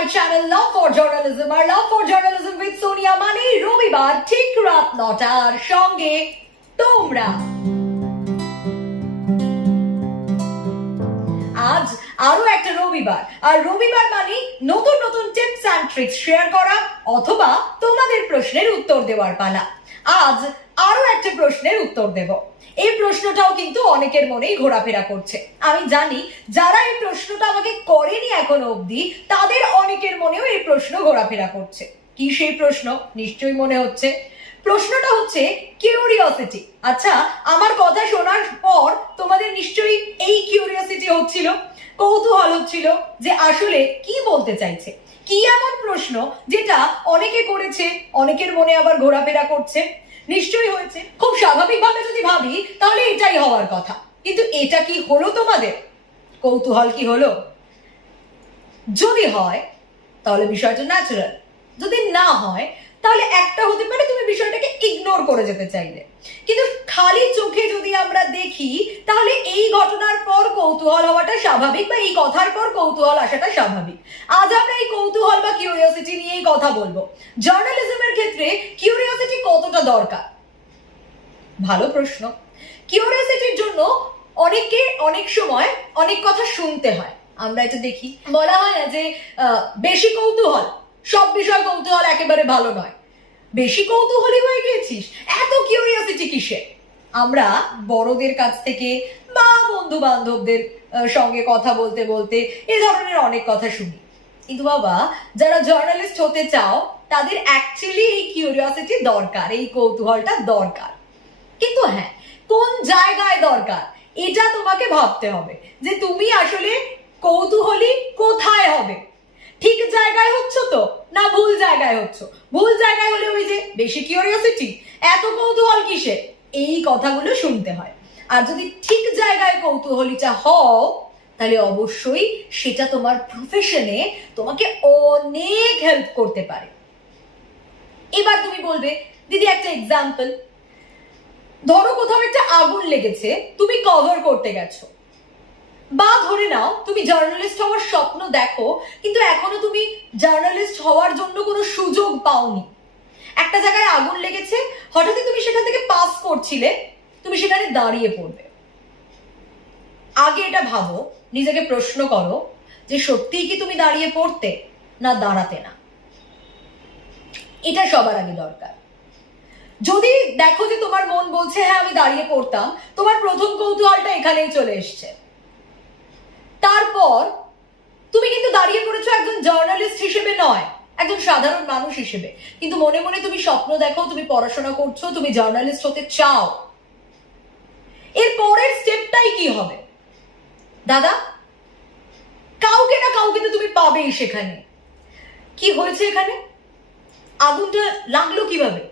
my channel Love for Journalism R Love for Journalism with Sonia মানে রবিবার ঠিক রাত 9টার সঙ্গে তোমরা। আজ আরো একটা রবিবার, আর রবিবার মানে নতুন নতুন টিপস অ্যান্ড ট্রিক্স শেয়ার করা অথবা তোমাদের প্রশ্নের উত্তর দেওয়ার পালা। আজ আরো একটা প্রশ্নের উত্তর দেব। এই প্রশ্নটাও কিন্তু অনেকের মনেই ঘোরাফেরা করছে। আমি জানি যারা এই প্রশ্নটা আমাকে করেনি এখনো অবধি তাদের অনেকের মনেও এই প্রশ্ন ঘোরাফেরা করছে। কি সেই প্রশ্ন? নিশ্চয়ই মনে হচ্ছে প্রশ্নটা হচ্ছে কিউরিওসিটি। আচ্ছা, আমার কথা শোনার পর তোমাদের নিশ্চয়ই এই কিউরিওসিটি হচ্ছিল, কৌতূহল হচ্ছিল যে আসলে কি বলতে চাইছে, কি এমন প্রশ্ন যেটা অনেকে করেছে, অনেকের মনে আবার ঘোরাফেরা করছে। নিশ্চয়ই হয়েছে। খুব স্বাভাবিকভাবে যদি ভাবি তাহলে এটাই হওয়ার কথা, কিন্তু এটা কি হলো তোমাদের? কৌতূহল কি হলো? যদি হয় তাহলে বিষয়টা ন্যাচারাল, যদি না হয় তাহলে একটা হতে পারে তুমি বিষয়টাকে ইগনোর করে যেতে চাইলে। কিন্তু খালি চোখে যদি আমরা দেখি তাহলে এই ঘটনার পর কৌতূহল হওয়াটা স্বাভাবিক, বা এই কথার পর কৌতূহল আসাটা স্বাভাবিক। আজ আমরা এই কৌতূহল বা কিউরিওসিটি নিয়েই কথা বলবো। জার্নালিজমের ক্ষেত্রে কিউরিওসিটি কতটা দরকার? ভালো প্রশ্ন। কিউরিওসিটির জন্য অনেকে অনেক সময় অনেক কথা শুনতে হয়। আমরা এটা দেখি, বলা হয় না যে বেশি কৌতূহল, সব বিষয় কৌতূহল একেবারে ভালো নয়। বেশি কৌতূহলী হয়ে গিয়েছিস, এত কিউরিওসিটি কিসে? আমরা বড়দের কাছ থেকে বা বন্ধু বান্ধবদের সঙ্গে কথা বলতে বলতে এ ধরনের অনেক কথা শুনি। কিন্তু বাবা, যারা জার্নালিস্ট হতে চাও তাদের অ্যাকচুয়ালি এই কিউরিওসিটি দরকার, এই কৌতূহলটা দরকার। কিন্তু হ্যাঁ, কোন জায়গায় দরকার এটা তোমাকে ভাবতে হবে যে তুমি আসলে কৌতূহলী কোথায় হবে। ঠিক জায়গায় হচ্ছ তো, না ভুল জায়গায় হচ্ছ? ভুল জায়গায় হলে ওই যে বেশি কিউরিওসিটি, এত কৌতূহল কিসে, এই কথাগুলো শুনতে হয়। আর যদি ঠিক জায়গায় কৌতূহলীটা হও তাহলে অবশ্যই সেটা তোমার প্রফেশনে তোমাকে অনেক হেল্প করতে পারে। এবার তুমি বলবে দিদি একটা এক্সাম্পল। ধরো কোথাও একটা আগুন লেগেছে, তুমি কভার করতে গেছো, বা ধরে নাও তুমি জার্নালিস্ট হওয়ার স্বপ্ন দেখো কিন্তু এখনো তুমি জার্নালিস্ট হওয়ার জন্য কোনো সুযোগ পাওনি। একটা জায়গায় আগুন লেগেছে, হঠাৎই তুমি সেখান থেকে পাস করছিলে, তুমি সেখানে দাঁড়িয়ে পড়বে। আগে এটা ভাবো, নিজেকে প্রশ্ন করো যে সত্যিই কি তুমি দাঁড়িয়ে পড়তে না দাঁড়াতে না? এটা সবার আগে দরকার। যদি দেখো যে তোমার মন বলছে হ্যাঁ আমি দাঁড়িয়ে পড়তাম, তোমার প্রথম কৌতূহলটা এখানেই চলে এসছে। তারপর তুমি কিন্তু দাঁড়িয়ে পড়েছো একজন জার্নালিস্ট হিসেবে নয়, একজন সাধারণ মানুষ হিসেবে। কিন্তু মনে মনে তুমি স্বপ্ন দেখো, তুমি পড়াশোনা করছো, তুমি জার্নালিস্ট হতে চাও। এর পরের স্টেপটাই কি হবে? দাদা, কাউকে না কাউকে তো তুমি পাবেই সেখানে। কি হয়েছে এখানে? আগুনটা লাগলো কিভাবে?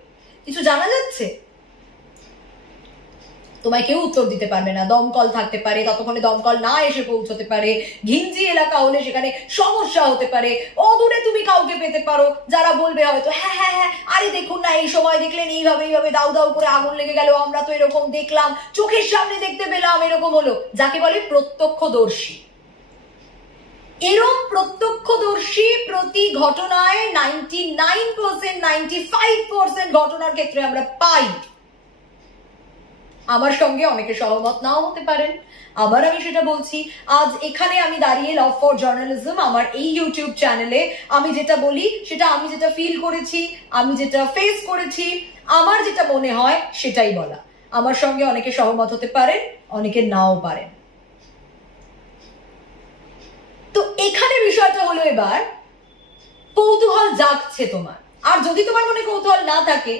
কিছু জানা যাচ্ছে? তোমায় কেউ উত্তর দিতে পারবে না। দমকল থাকতে পারে, ততক্ষণে দমকল না এসে পৌঁছতে পারে। ঘিঞ্জি এলাকা হলে সেখানে সমস্যা হতে পারে। অদূরে তুমি কাউকে পেতে পারো যারা বলবে হয়তো হ্যাঁ হ্যাঁ হ্যাঁ আরে দেখুন না, এই সময় দেখলেন এইভাবে এইভাবে দাউ দাউ করে আগুন লেগে গেল, আমরা তো এরকম দেখলাম, চোখের সামনে দেখতে পেলাম, এরকম হলো। যাকে বলে প্রত্যক্ষদর্শী। এরকম প্রত্যক্ষদর্শী প্রতি ঘটনায় 99% 95% ঘটনার ক্ষেত্রে আমরা পাই। আমার সঙ্গে অনেকে সহমত নাও হতে পারেন, আবার আমি সেটা বলছি। আজ এখানে আমি দাঁড়িয়ে লাভ ফর জার্নালিজম আমার এই ইউটিউব চ্যানেলে আমি যেটা বলি সেটা আমি যেটা ফিল করেছি, আমি যেটা ফেস করেছি, আমার যেটা মনে হয় সেটাই বলা। আমার সঙ্গে অনেকে সহমত হতে পারেন, অনেকে নাও পারেন। তো এখানে বিষয়টা হলো এবার কৌতূহল জাগছে তোমার। আর যদি তোমার মনে কৌতূহল না থাকে,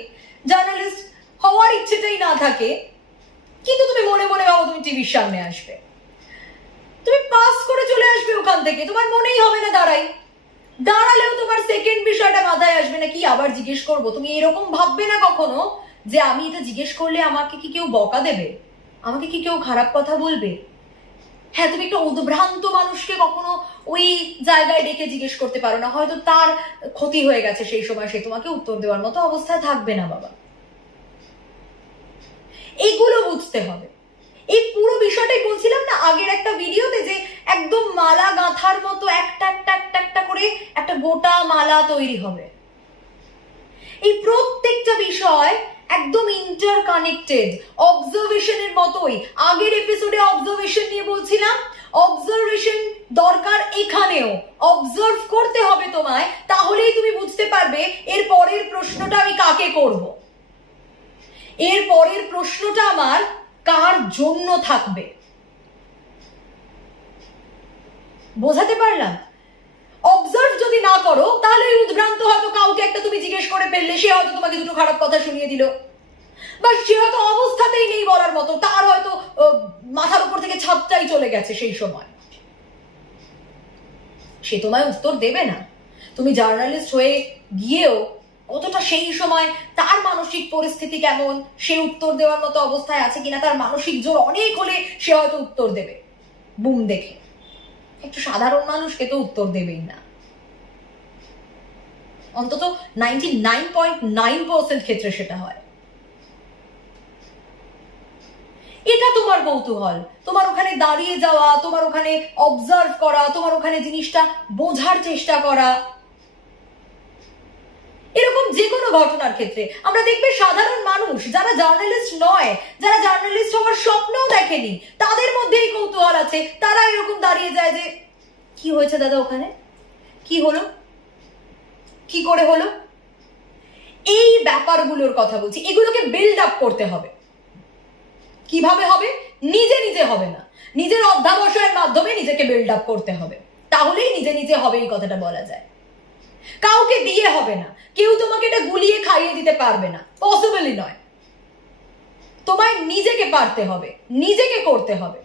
জার্নালিস্ট হওয়ার ইচ্ছেটাই না থাকে, কিন্তু তুমি মনে মনে ভাবো তুমি টিভির সামনে আসবে, তুমি পাস করে চলে আসবে ওখান থেকে, তোমার মনেই হবে না দাঁড়ালেও তোমার সেকেন্ড বিষয়টা মাথায় আসবে না কি আবার জিজ্ঞেস করব। তুমি এরকম ভাববে না কখনো যে আমি এটা জিজ্ঞেস করলে আমাকে কি কেউ বকা দেবে, আমাকে কি কেউ খারাপ কথা বলবে। হ্যাঁ, তুমি একটা উদ্ভ্রান্ত মানুষকে কখনো ওই জায়গায় ডেকে জিজ্ঞেস করতে পারো না, হয়তো তার ক্ষতি হয়ে গেছে সেই সময়, সে তোমাকে উত্তর দেওয়ার মতো অবস্থায় থাকবে না বাবা। এগুলো বুঝতে হবে। এই পুরো বিষয়টাই বলছিলাম না আগের একটা ভিডিওতে, যে একদম মালা গাঁথার মতো একটা একটা একটা একটা করে একটা একটা গোটা মালা তৈরি হবে। এই প্রত্যেকটা বিষয় একদম ইন্টারকানেক্টেড, অবজারভেশনের মতোই। আগের এপিসোডে অবজারভেশন নিয়ে বলছিলাম, অবজারভেশন দরকার এখানেও। অবজার্ভ করতে হবে তোমায়, তাহলেই তুমি বুঝতে পারবে এর পরের প্রশ্নটা আমি কাকে করব, এর পরের প্রশ্নটা আমার কার জন্য থাকবে। বোঝাতে পারলাম? অবজার্ভ যদি না করো তাহলে উদ্ভ্রান্ত হয়তো কাউকে একটা তুমি জিজ্ঞেস করে ফেললে, সে হয়তো তোমাকে দুটো খারাপ কথা শুনিয়ে দিল, বা সে হয়তো অবস্থাতেই নেই বলার মতো, তার হয়তো মাথার উপর থেকে ছাদটাই চলে গেছে সেই সময়, সে তোমায় উত্তর দেবে না। তুমি জার্নালিস্ট হয়ে গিয়েও কতটা সেই সময় তার মানসিক পরিস্থিতি কেমন, সে উত্তর দেওয়ার মতো অবস্থায় আছে কিনা, তার মানসিক জোর অনেক হলে সে হয়তো উত্তর দেবে বুম দেখে, একটু সাধারণ মানুষকে তো উত্তর দেবেই না। অন্তত 99.9% ক্ষেত্রে সেটা হয়। এটা তোমার কৌতূহল, তোমার ওখানে দাঁড়িয়ে যাওয়া, তোমার ওখানে অবজার্ভ করা, তোমার ওখানে জিনিসটা বোঝার চেষ্টা করা। এরকম যে কোনো ঘটনার ক্ষেত্রে আমরা দেখবে সাধারণ মানুষ যারা জার্নালিস্ট নয়, যারা জার্নালিস্ট হওয়ার স্বপ্নও দেখেনি, তাদের মধ্যে এই কৌতূহল আছে। তারা এরকম দাঁড়িয়ে যায় যে কি হয়েছে দাদা, ওখানে কি হলো, কি করে হলো। এই ব্যাপারগুলোর কথা বলছি, এগুলোকে বিল্ড আপ করতে হবে। কিভাবে হবে? নিজে নিজে হবে না, নিজের অধ্যাবসায়ের মাধ্যমে নিজেকে বিল্ড আপ করতে হবে, তাহলেই নিজে নিজে হবে। এই কথাটা বলা যায়, কাউকে দিয়ে হবে না, কেউ তোমাকে এটা গুলিয়ে খাইয়ে দিতে পারবে না, পসিবলই নয়। তোমায় নিজেকে পারতে হবে, নিজেকে করতে হবে।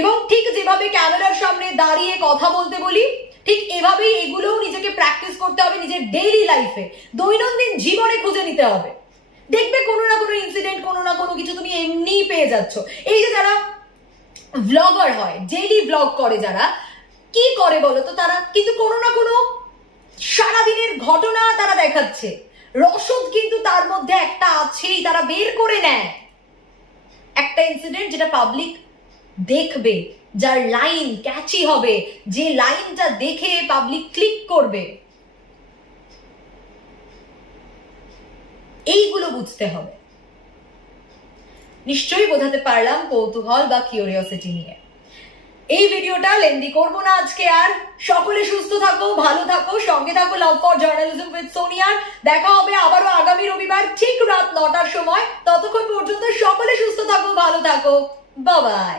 এবং ঠিক যেভাবে ক্যামেরার সামনে দাঁড়িয়ে কথা বলতে বলি, ঠিক এভাবেই এগুলোও নিজেকে প্র্যাকটিস করতে হবে নিজের ডেইলি লাইফে, দৈনন্দিন জীবনে খুঁজে নিতে হবে। দেখবে কোনো না কোনো ইনসিডেন্ট, কোনো না কোনো কিছু তুমি এমনিই পেয়ে যাচ্ছ। এই যে যারা ভ্লগার হয়, ডেইলি ভ্লগ করে, যারা কি করে বলো তো, তারা কিন্তু কোনো না কোনো সারাদিনের ঘটনা তারা দেখাচ্ছে, রসদ কিন্তু তার মধ্যে একটা আছেই, তারা বের করে নেয় একটা ইনসিডেন্ট যেটা পাবলিক দেখবে, যার লাইন ক্যাচি হবে, যে লাইনটা দেখে পাবলিক ক্লিক করবে। এইগুলো বুঝতে হবে। নিশ্চয়ই বোঝাতে পারলাম কৌতূহল বা কিউরিওসিটি নিয়ে। এই ভিডিওটা লেন্দি করবো না আজকে আর। সকলে সুস্থ থাকো, ভালো থাকো, সঙ্গে থাকো লাভ ফর জার্নালিজম উইথ সোনিয়ার। দেখা হবে আবারও আগামী রবিবার ঠিক রাত 9টার সময়। ততক্ষণ পর্যন্ত সকলে সুস্থ থাকো, ভালো থাকো, বাই বাই।